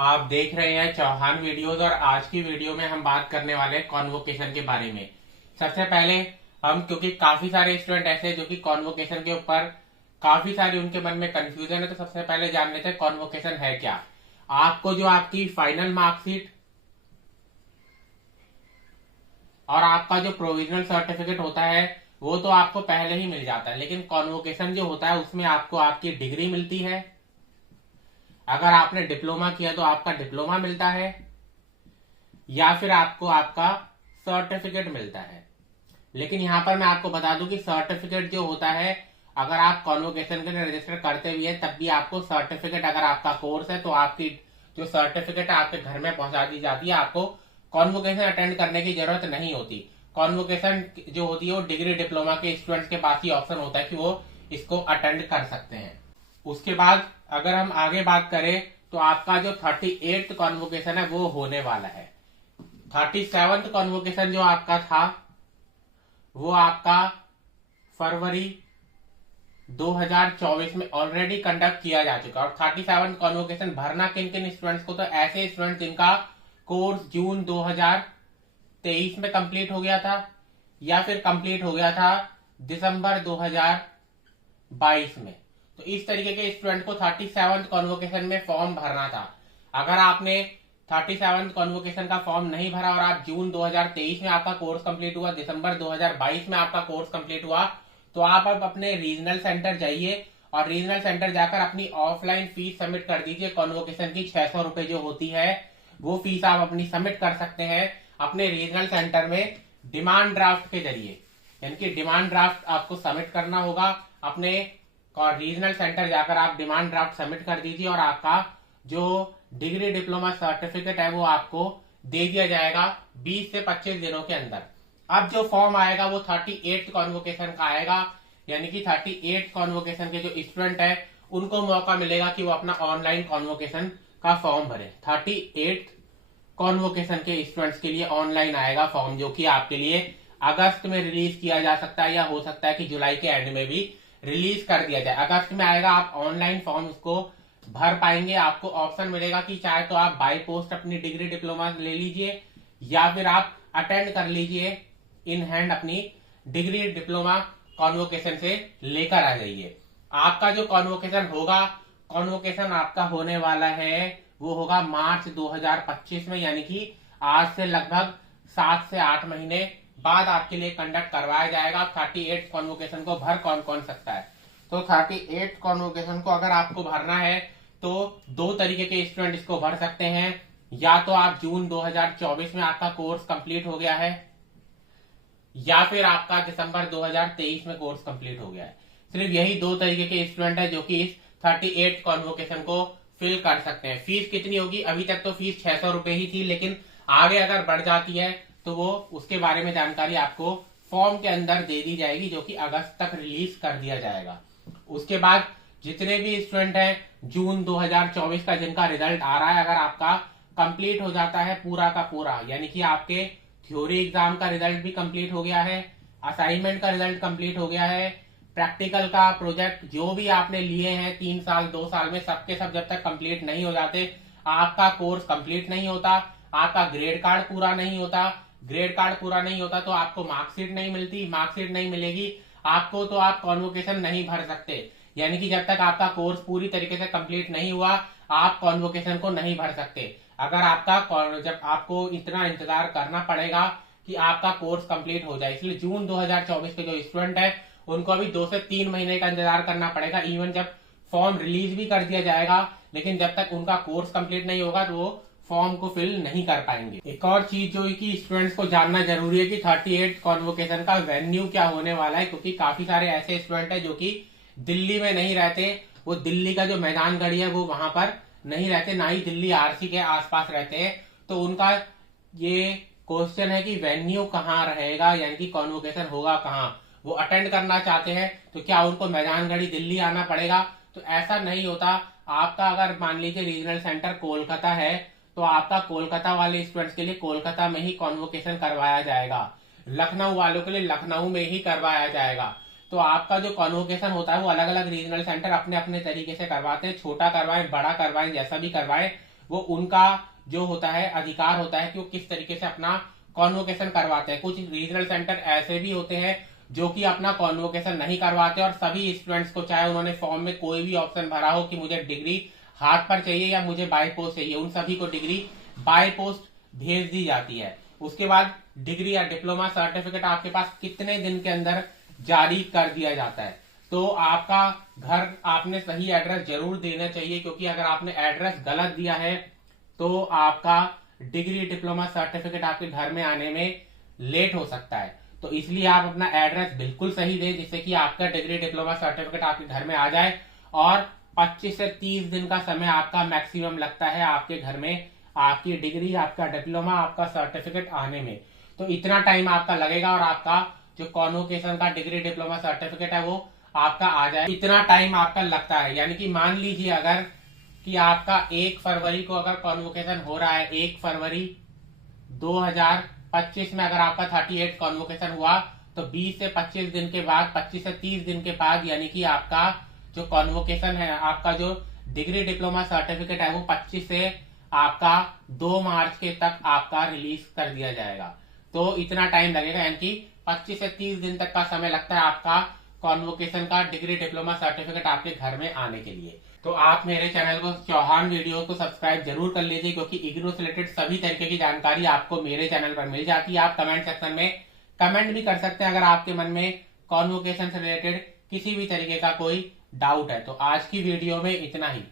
आप देख रहे हैं चौहान वीडियोस और आज की वीडियो में हम बात करने वाले हैं कॉन्वोकेशन के बारे में। सबसे पहले हम, क्योंकि काफी सारे स्टूडेंट ऐसे हैं जो कि कॉन्वोकेशन के ऊपर काफी सारी उनके मन में कंफ्यूजन है, तो सबसे पहले जान लेते हैं कॉन्वोकेशन है क्या। आपको जो आपकी फाइनल मार्कशीट और आपका जो प्रोविजनल सर्टिफिकेट होता है वो तो आपको पहले ही मिल जाता है, लेकिन कॉन्वोकेशन जो होता है उसमें आपको आपकी डिग्री मिलती है। अगर आपने डिप्लोमा किया तो आपका डिप्लोमा मिलता है या फिर आपको आपका सर्टिफिकेट मिलता है। लेकिन यहां पर मैं आपको बता दूं कि सर्टिफिकेट जो होता है, अगर आप कॉन्वोकेशन के लिए रजिस्टर करते भी है तब भी आपको सर्टिफिकेट, अगर आपका कोर्स है तो आपकी जो सर्टिफिकेट है आपके घर में पहुंचा दी जाती है। आपको कॉन्वोकेशन अटेंड करने की जरूरत नहीं होती। कॉन्वोकेशन जो होती है वो डिग्री डिप्लोमा के स्टूडेंट्स के पास ही ऑप्शन होता है कि वो इसको अटेंड कर सकते हैं। उसके बाद अगर हम आगे बात करें तो आपका जो 38th कॉन्वोकेशन है वो होने वाला है। 37th कॉन्वोकेशन जो आपका था वो आपका फरवरी 2024 में ऑलरेडी कंडक्ट किया जा चुका है। और 37th कॉन्वोकेशन भरना किन किन स्टूडेंट्स को, तो ऐसे स्टूडेंट जिनका कोर्स जून 2023 में कंप्लीट हो गया था या फिर कंप्लीट हो गया था दिसंबर 2022 में। तो इस तरीके के स्टूडेंट को 37th कॉन्वोकेशन में फॉर्म भरना था। अगर आपने 37th कॉन्वोकेशन का फॉर्म नहीं भरा और आप जून 2023 में आपका कोर्स कंप्लीट हुआ, दिसंबर 2022 में आपका कोर्स कंप्लीट हुआ, तो आप अब अपने रीजनल सेंटर जाइए और रीजनल सेंटर जाकर अपनी ऑफलाइन फीस सबमिट कर दीजिए। कॉन्वोकेशन की 600 रुपए जो होती है वो फीस आप अपनी सबमिट कर सकते हैं अपने रीजनल सेंटर में डिमांड ड्राफ्ट के जरिए। यानी कि डिमांड ड्राफ्ट आपको सबमिट करना होगा अपने रीजनल सेंटर जाकर, आप डिमांड ड्राफ्ट सबमिट कर दीजिए और आपका जो डिग्री डिप्लोमा सर्टिफिकेट है वो आपको दे दिया जाएगा 20 से 25 दिनों के अंदर। अब जो फॉर्म आएगा वो 38th कॉन्वोकेशन का आएगा। यानी कि 38th कॉन्वोकेशन के जो स्टूडेंट है उनको मौका मिलेगा कि वो अपना ऑनलाइन कॉन्वोकेशन का फॉर्म भरे। 38th कॉन्वोकेशन के स्टूडेंट्स के लिए ऑनलाइन आएगा फॉर्म, जो कि आपके लिए अगस्त में रिलीज किया जा सकता है या हो सकता है कि जुलाई के एंड में भी रिलीज कर दिया जाए। अगस्त में आएगा, आप ऑनलाइन फॉर्म उसको भर पाएंगे। आपको ऑप्शन मिलेगा कि चाहे तो आप बाय पोस्ट अपनी डिग्री डिप्लोमा ले लीजिए या फिर आप अटेंड कर लीजिए इन हैंड अपनी डिग्री डिप्लोमा कॉन्वोकेशन से लेकर आ जाइए। आपका जो कॉन्वोकेशन होगा, कॉन्वोकेशन आपका होने वाला है वो होगा मार्च 2025 में। यानी कि आज से लगभग 7 से 8 महीने बाद आपके लिए कंडक्ट करवाया जाएगा। 38th कॉन्वोकेशन को भर कौन कौन सकता है, तो 38th कॉन्वोकेशन को अगर आपको भरना है तो दो तरीके के स्टूडेंट इसको भर सकते हैं। या तो आप जून 2024 में आपका कोर्स कंप्लीट हो गया है या फिर आपका दिसंबर 2023 में कोर्स कंप्लीट हो गया है। सिर्फ यही दो तरीके के स्टूडेंट है जो कि इस 38th कॉन्वोकेशन को फिल कर सकते हैं। फीस कितनी होगी, अभी तक तो फीस 600 रुपए ही थी, लेकिन आगे अगर बढ़ जाती है तो वो उसके बारे में जानकारी आपको फॉर्म के अंदर दे दी जाएगी, जो कि अगस्त तक रिलीज कर दिया जाएगा। उसके बाद जितने भी स्टूडेंट हैं जून 2024 का जिनका रिजल्ट आ रहा है, अगर आपका कंप्लीट हो जाता है पूरा का पूरा, यानी कि आपके थ्योरी एग्जाम का रिजल्ट भी कंप्लीट हो गया है, असाइनमेंट का रिजल्ट कंप्लीट हो गया है, प्रैक्टिकल का प्रोजेक्ट जो भी आपने लिए हैं 3 साल 2 साल में, सबके सब जब तक कंप्लीट नहीं हो जाते आपका कोर्स कंप्लीट नहीं होता, आपका ग्रेड कार्ड पूरा नहीं होता। ग्रेड कार्ड पूरा नहीं होता तो आपको मार्कशीट नहीं मिलती, मार्कशीट नहीं मिलेगी आपको तो आप कॉन्वोकेशन नहीं भर सकते। यानी कि जब तक आपका कोर्स पूरी तरीके से कंप्लीट नहीं हुआ आप कॉन्वोकेशन को नहीं भर सकते। अगर आपका जब आपको इतना इंतजार करना पड़ेगा कि आपका कोर्स कंप्लीट हो जाए, इसलिए जून 2024 के जो स्टूडेंट है उनको अभी 2 से 3 महीने का इंतजार करना पड़ेगा। इवन जब फॉर्म रिलीज भी कर दिया जाएगा, लेकिन जब तक उनका कोर्स कंप्लीट नहीं होगा तो वो फॉर्म को फिल नहीं कर पाएंगे। एक और चीज जो कि स्टूडेंट्स को जानना जरूरी है कि 38th कॉन्वोकेशन का वेन्यू क्या होने वाला है, क्योंकि काफी सारे ऐसे स्टूडेंट है जो कि दिल्ली में नहीं रहते, वो दिल्ली का जो मैदानगढ़ी है वो वहां पर नहीं रहते, ना ही दिल्ली आरसी के आसपास रहते हैं। तो उनका ये क्वेश्चन है कि वेन्यू कहाँ रहेगा, यानी कि कॉन्वोकेशन होगा कहाँ। वो अटेंड करना चाहते हैं तो क्या उनको मैदानगढ़ी दिल्ली आना पड़ेगा, तो ऐसा नहीं होता। आपका अगर मान लीजिए रीजनल सेंटर कोलकाता है तो आपका कोलकाता वाले स्टूडेंट्स के लिए कोलकाता में ही कॉन्वोकेशन करवाया जाएगा, लखनऊ वालों के लिए लखनऊ में ही करवाया जाएगा। तो आपका जो कॉन्वोकेशन होता है वो अलग अलग रीजनल सेंटर अपने अपने तरीके से करवाते हैं, छोटा करवाएं बड़ा करवाएं जैसा भी करवाएं वो उनका जो होता है अधिकार होता है कि वो किस तरीके से अपना कॉन्वोकेशन करवाते हैं। कुछ रीजनल सेंटर ऐसे भी होते हैं जो कि अपना कॉन्वोकेशन नहीं करवाते और सभी स्टूडेंट्स को, चाहे उन्होंने फॉर्म में कोई भी ऑप्शन भरा हो कि मुझे डिग्री हाथ पर चाहिए या मुझे बाय पोस्ट चाहिए, उन सभी को डिग्री बाय पोस्ट भेज दी जाती है। उसके बाद डिग्री या डिप्लोमा सर्टिफिकेट आपके पास कितने दिन के अंदर जारी कर दिया जाता है। तो आपका घर आपने सही एड्रेस जरूर देना चाहिए, क्योंकि अगर आपने एड्रेस गलत दिया है तो आपका डिग्री डिप्लोमा सर्टिफिकेट आपके घर में आने में लेट हो सकता है। तो इसलिए आप अपना एड्रेस बिल्कुल सही दें, जिससे कि आपका डिग्री डिप्लोमा सर्टिफिकेट आपके घर में आ जाए। और 25 से 30 दिन का समय आपका मैक्सिमम लगता है आपके घर में आपकी डिग्री, आपका डिप्लोमा, आपका सर्टिफिकेट आने में। तो इतना टाइम आपका लगेगा और आपका जो कॉन्वोकेशन का डिग्री डिप्लोमा सर्टिफिकेट है वो आपका आ जाए। इतना टाइम आपका लगता है। यानी कि मान लीजिए अगर कि आपका 1 फरवरी को अगर कॉन्वोकेशन हो रहा है, 1 फरवरी 2025 में अगर आपका 38 कॉन्वोकेशन हुआ, तो 20 से 25 दिन के बाद, 25 से 30 दिन के बाद, यानी कि आपका जो कॉन्वोकेशन है, आपका जो डिग्री डिप्लोमा सर्टिफिकेट है वो 25 से आपका 2 मार्च के तक आपका रिलीज कर दिया जाएगा। तो इतना टाइम लगेगा, यानी कि 25 से 30 दिन तक का समय लगता है आपका कॉन्वोकेशन का डिग्री डिप्लोमा सर्टिफिकेट आपके घर में आने के लिए। तो आप मेरे चैनल को, चौहान वीडियो को सब्सक्राइब जरूर कर लीजिए, क्योंकि इग्नू से रिलेटेड सभी तरीके की जानकारी आपको मेरे चैनल पर मिल जाती है। आप कमेंट सेक्शन में कमेंट भी कर सकते हैं अगर आपके मन में कॉन्वोकेशन से रिलेटेड किसी भी तरीके का कोई डाउट है। तो आज की वीडियो में इतना ही।